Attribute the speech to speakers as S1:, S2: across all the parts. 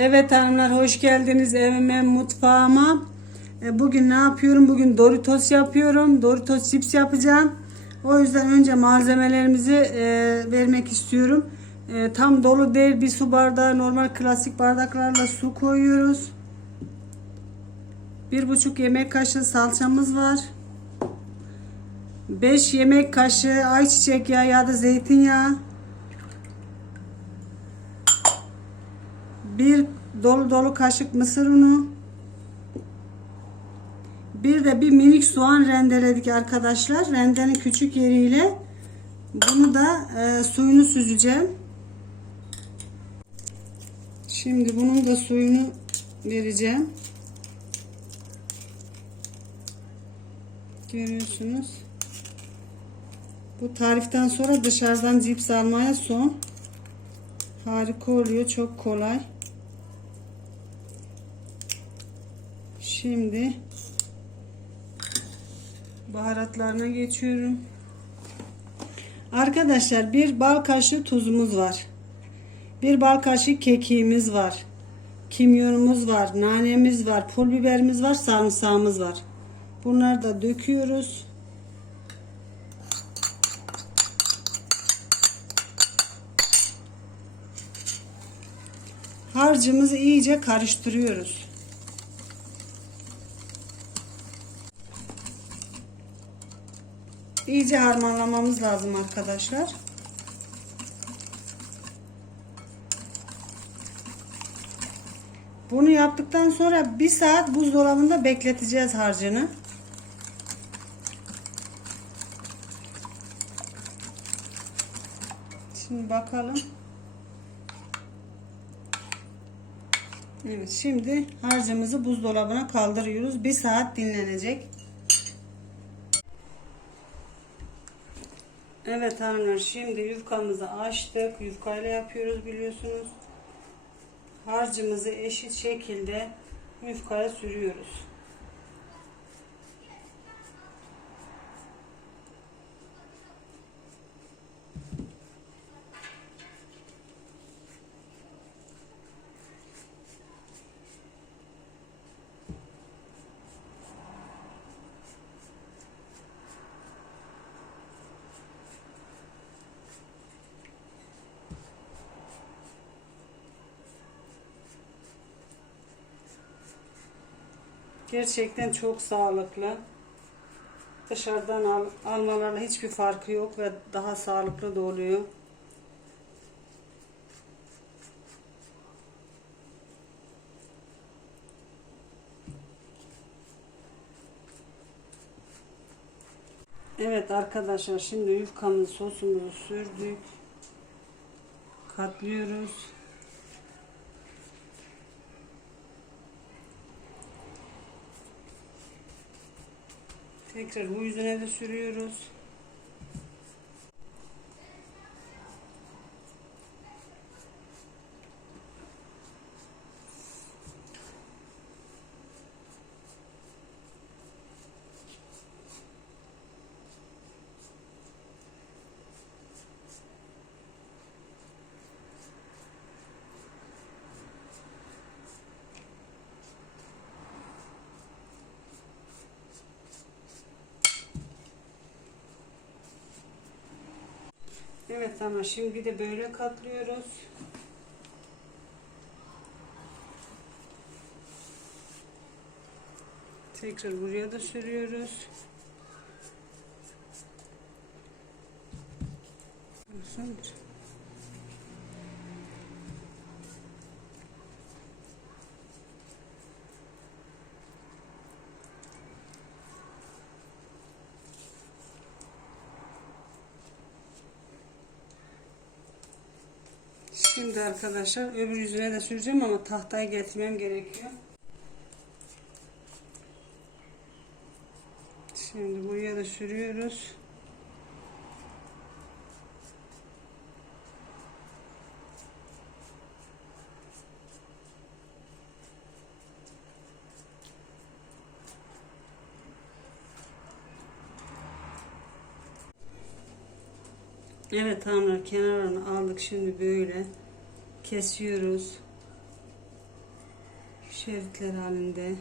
S1: Evet hanımlar hoş geldiniz evime, mutfağıma. E, Bugün ne yapıyorum? Bugün Doritos yapıyorum. Doritos cips yapacağım. O yüzden önce malzemelerimizi e, vermek istiyorum. E, tam dolu değil bir su bardağı normal klasik bardaklarla su koyuyoruz. Bir buçuk yemek kaşığı salçamız var. 5 yemek kaşığı ayçiçek yağı ya da zeytinyağı. Bir dolu dolu kaşık mısır unu. Bir de bir minik soğan rendeledik arkadaşlar. Rendenin küçük yeriyle. Bunu da e, suyunu süzeceğim. Şimdi bunun da suyunu vereceğim. Görüyorsunuz. Bu tariften sonra dışarıdan cips almaya son. Harika oluyor. Çok kolay. Şimdi baharatlarına geçiyorum. Arkadaşlar bir bal kaşığı tuzumuz var. Bir bal kaşığı kekiğimiz var. Kimyonumuz var, nanemiz var, pul biberimiz var, sarımsağımız var. Bunları da döküyoruz. Harcımızı iyice karıştırıyoruz. İyice harmanlamamız lazım arkadaşlar. Bunu yaptıktan sonra bir saat buzdolabında bekleteceğiz harcını. Şimdi bakalım. Evet şimdi harcımızı buzdolabına kaldırıyoruz. Bir saat dinlenecek. Evet hanımlar şimdi yufkamızı açtık. Yufkayla yapıyoruz biliyorsunuz. Harcımızı eşit şekilde yufkaya sürüyoruz. Gerçekten çok sağlıklı. Dışarıdan al, almalarla hiçbir farkı yok ve daha sağlıklı da oluyor. Evet arkadaşlar şimdi yufkamızı sosumuzu sürdük. Katlıyoruz. Tekrar bu yüzüne de sürüyoruz. Evet ama şimdi de böyle katlıyoruz. Tekrar buraya da sürüyoruz. Sonuç. Şimdi arkadaşlar öbür yüzüne de süreceğim ama tahtayı getirmem gerekiyor. Şimdi buraya da sürüyoruz. Evet hanımlar kenarını aldık şimdi böyle kesiyoruz şeritler halinde.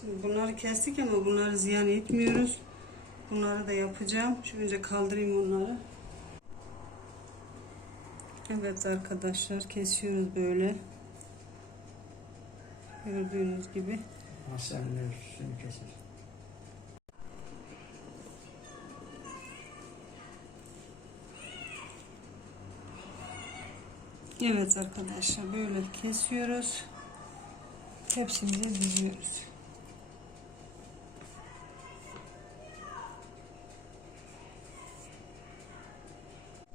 S1: Şimdi bunları kestik ama bunları ziyan etmiyoruz. Bunları da yapacağım. Şu önce kaldırayım onları. Evet arkadaşlar kesiyoruz böyle. Gördüğünüz gibi.
S2: Malzemeler üstünü kesir.
S1: Evet arkadaşlar böyle kesiyoruz. Tepsimize diziyoruz.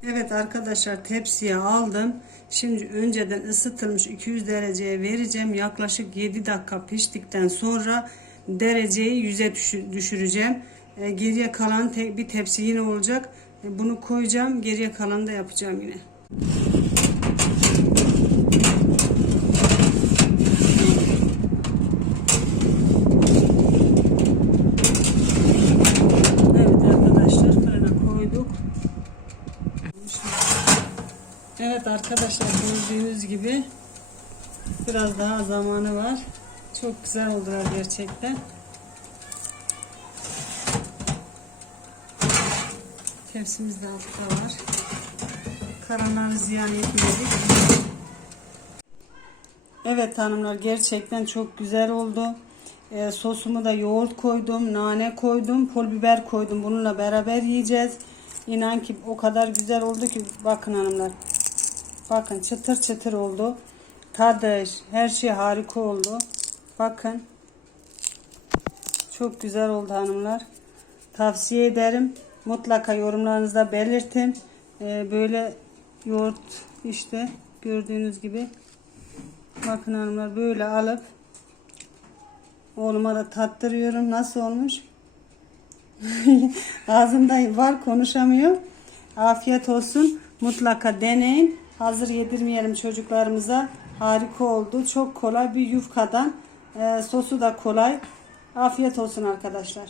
S1: Evet arkadaşlar tepsiye aldım. Şimdi önceden ısıtılmış 200 dereceye vereceğim. Yaklaşık 7 dakika piştikten sonra dereceyi 100'e düşü- düşüreceğim. E, geriye kalan bir tepsi yine olacak. E, bunu koyacağım. Geriye kalanı da yapacağım yine. Evet arkadaşlar fırına koyduk. Evet arkadaşlar gördüğünüz gibi biraz daha zamanı var. Çok güzel oldular gerçekten. Tepsimiz de altta var. Karanları ziyan etmedik. Evet hanımlar gerçekten çok güzel oldu. Ee, sosumu da yoğurt koydum, nane koydum, pul biber koydum. Bununla beraber yiyeceğiz. İnan ki o kadar güzel oldu ki bakın hanımlar. Bakın çıtır çıtır oldu. Tadı, her şey harika oldu. Bakın. Çok güzel oldu hanımlar. Tavsiye ederim. Mutlaka yorumlarınızda belirtin. Ee, böyle yoğurt işte gördüğünüz gibi. Bakın hanımlar böyle alıp oğluma da tattırıyorum. Nasıl olmuş? Ağzımda var konuşamıyor. Afiyet olsun. Mutlaka deneyin. Hazır yedirmeyelim çocuklarımıza. Harika oldu. Çok kolay bir yufkadan. Ee, sosu da kolay. Afiyet olsun arkadaşlar.